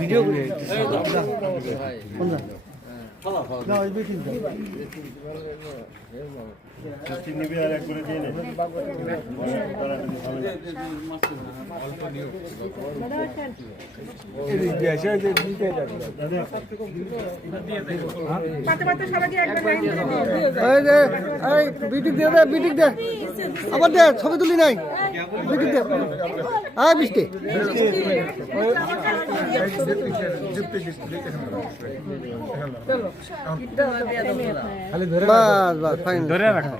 Video করে বিটিক দে বিটিক দে আবার দে ছবি তুলি নাই বিটিক দে হ্যাঁ বৃষ্টি বাস বাস ফাইন ধরে রাখো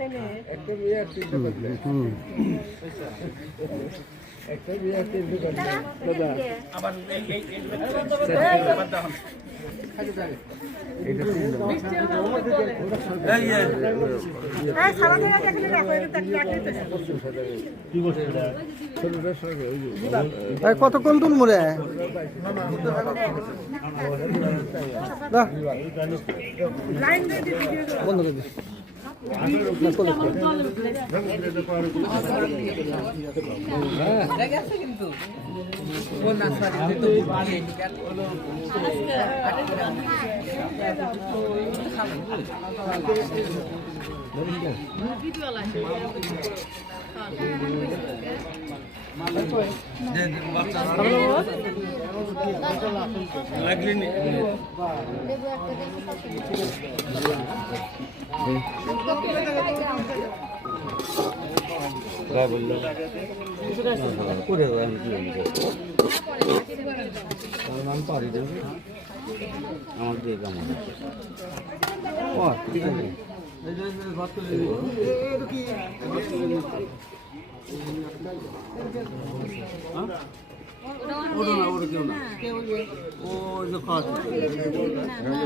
কতক্ষণ তুল মরে বন্ধ করে দিস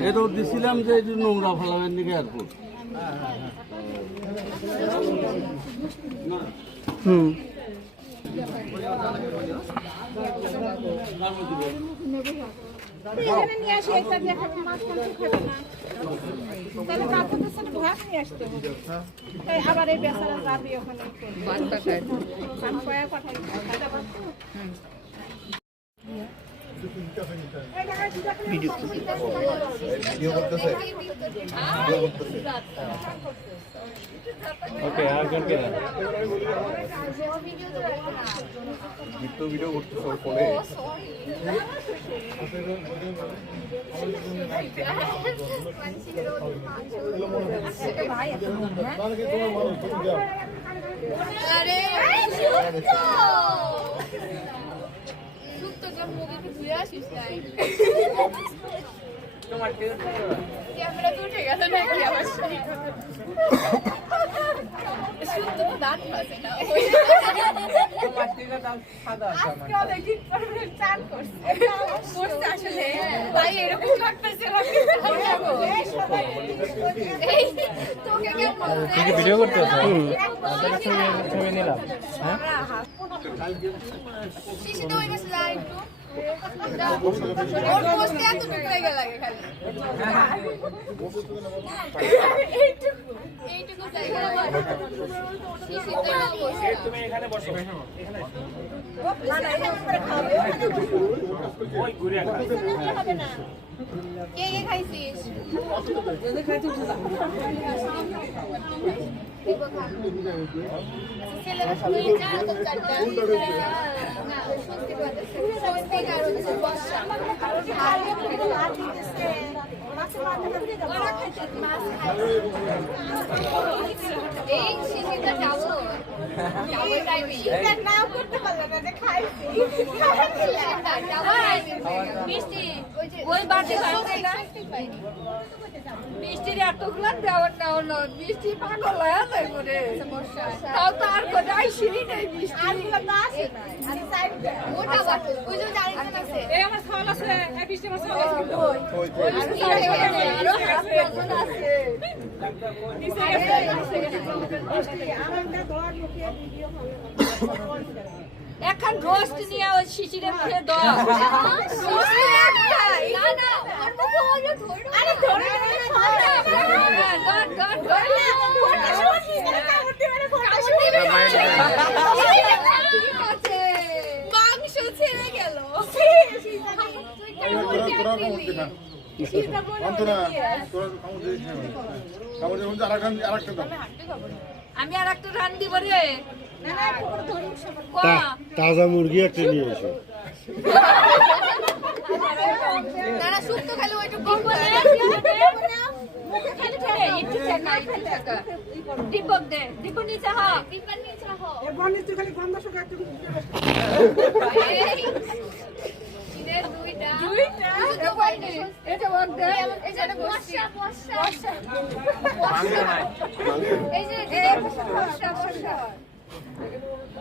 এটা দিছিলাম যে নোংরা ফেলাবেন নাকি এয়ারপোর্ট আবার এই বেচারা যাবি ওখানে ওকে আর কোন কে ভিডিও করতেছ ফোনে আরে ক্যামেরা তো উঠে গেছে নাকি আবার দাঁত ফাঁসে না চান করছে আসলে তাই এরকম করতেছে ভিডিও করতে ছবি নিলাম হ্যাঁ শিশু তো ওই পাশে যায় একটু ওর বসতে এত টুকরে গেল লাগে খালি এইটুকু জায়গা শিশু তো বসে তুমি এখানে বসো এখানে না না এখানে করে খাবে ওই ঘুরে হবে না কে কে খাইছিস যদি খাইছিস ছেলেরা শুয়ে যায় তো চারটা না সত্যি কথা সত্যি কারণ বর্ষা আর ভালো করে রাত দিতেছে মাছের মাথা দিয়ে দাও ওরা খাইছে মাছ এই শিশিটা যাবো যাবো টাইমে এটা নাও করতে পারলে না যে খাইছি মিষ্টি ওই বাড়ি খাইছে না মিষ্টির এতগুলো দেওয়ার না হলো মিষ্টি পাগল হয়ে যায় করে তাও তো আর কোথায় সিঁড়ি নেই মিষ্টি আরগুলো তো আসে না আর সাইডটা ওটা বাট ওই যে আরেকজন আছে এই আমার খাওয়া আছে এই মিষ্টি আমার খাওয়া আছে ওই মিষ্টি আরো হাসপাতাল আছে নিচে গেছে আমারটা দোয়ার মুখে ভিডিও ভালো এখন রোস্ট নিয়ে ওই শিশিরে মুখে দাও রোস্ট একটাই না না ওর মুখে ওই ধরো আরে ধরে মাংস ছেড়ে গেল আমি আর একটা রান দিব রে তাজা মুরগি একটা নিয়ে এসো। না শুক্তো খালি ওইটুকু বলে মুখে খালি ধরে একটু চাকা একটু চাকা দীপক দে দীপক নিচে হ দীপক নিচে হ এ বনি তুই খালি গন্ধ শুকা একটু ইনে দুইটা তো বলনি এটা বল দে এটা বর্ষা এই যে বর্ষা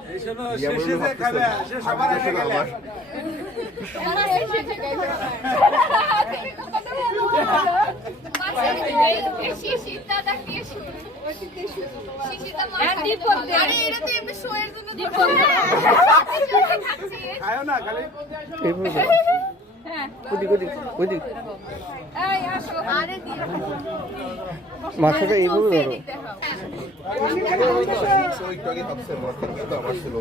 এই শোনো শেষে যে খাবে সে সবার আগে গেলে খায়ও না খালি মাছটা এইভাবে ধরো একটু আগে ভাবছে মাছটা আমার ছিল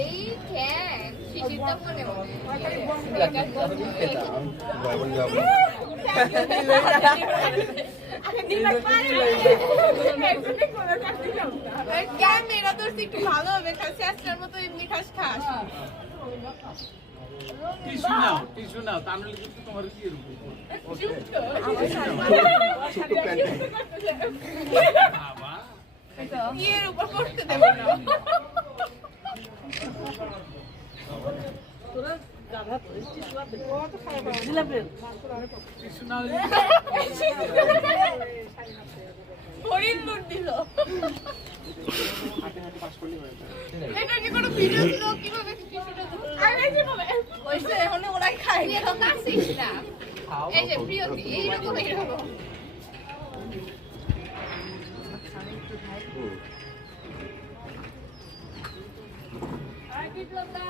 এই খ্যাং শিশিরটা মনে ক্যামেরা তোর একটু ভালো হবে খাসি আজকের মতো এমনি খাস খাস টিস্যু নাও তা নাহলে কিন্তু তোমার কি এরকম ইয়ের উপর করতে দেবো না টিস্যু নাও হরিণ লুট দিল এটা কি কোনো ভিডিও ছিল কিভাবে কিছুটা আরে কিভাবে ওইসে এখন ওরাই খায় তুই এখন কাছিস না এই যে প্রিয়তি এইরকম এইরকম আর বিপ্লবদা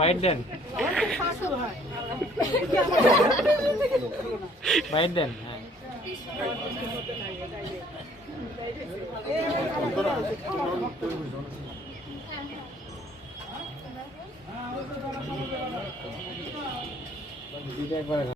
বাইট দেন বাইট দেন হ্যাঁ দুইটা একবারে